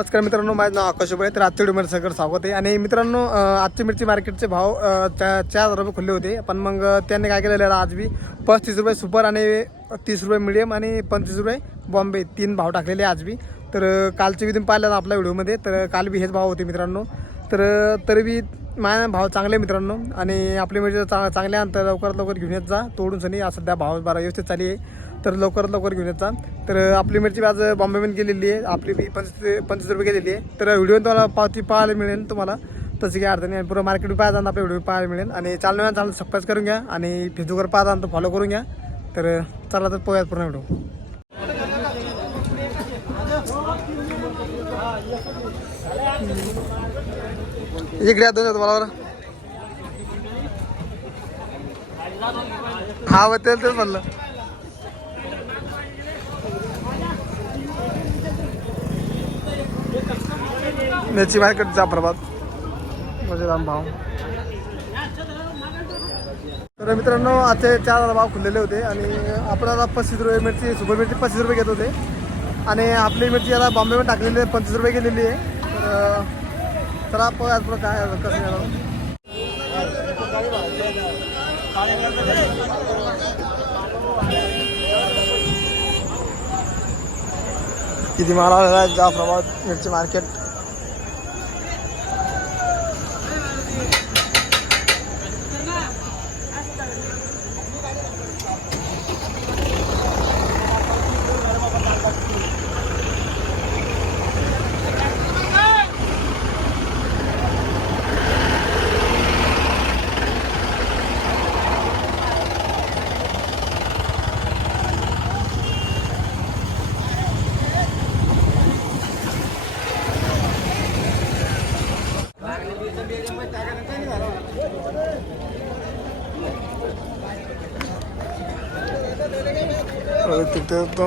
नमस्कार मित्रांनो, माझं नाव आकाश उभे. तर आजच्या व्हिडिओमध्ये सगळं स्वागत आहे. आणि मित्रांनो, आजची मिरची मार्केटचे भाव 4,000 खुले होते. पण मग त्यांनी काय केलेलं आहे, आज बी 35 रुपये सुपर आणि 30 रुपये मिडियम आणि 25 रुपये बॉम्बे 3 भाव टाकलेले आज बी. तर कालचे बी तुम्ही पाहिलं ना आपल्या व्हिडिओमध्ये, तर काल बी हेच भाव होते मित्रांनो. तर तरी बी माझ्या भाव चांगले मित्रांनो. आणि आपली मिरची चांगले आहे, तर लवकरात लवकर घेऊन येत जा तोडून सनी. आज सध्या भाव बरा व्यवस्थित चालू आहे, तर लवकरात लवकर घेऊन येत जा. तर आपली मिरची आज बॉम्बेमध्ये गेलेली आहे, आपली बी 25 रुपये गेलेली आहे. तर व्हिडिओ तुम्हाला पावती पाहायला मिळेल तुम्हाला, तशी काही अडचण नाही. पुरं मार्केट पाहायचा आपल्या व्हिडिओ पाहायला मिळेल. आणि चॅनल सबस्क्राईब करून घ्या आणि फेसबुकवर पाहता तर फॉलो करून घ्या. तर चला तर पोह्यात पूर्ण व्हिडिओ. इकडे या दोन तुम्हाला हा व तेच म्हणलं. मिरची मार्केट जाफराबाद म्हणजे दाम भाव. तर मित्रांनो, आजचे 4,000 भाव खुललेले होते. आणि आपण आता 25 रुपये मिरची, सुपर मिरची 25 रुपये घेत होते. आणि आपली मिरची आता बॉम्बेमध्ये टाकलेली आहे, 25 रुपये गेलेली आहे. तर चला आपण आज पुढं काय कसं येणार. किती माल आलेला आहे जाफराबाद मिरची मार्केट. तिथे तो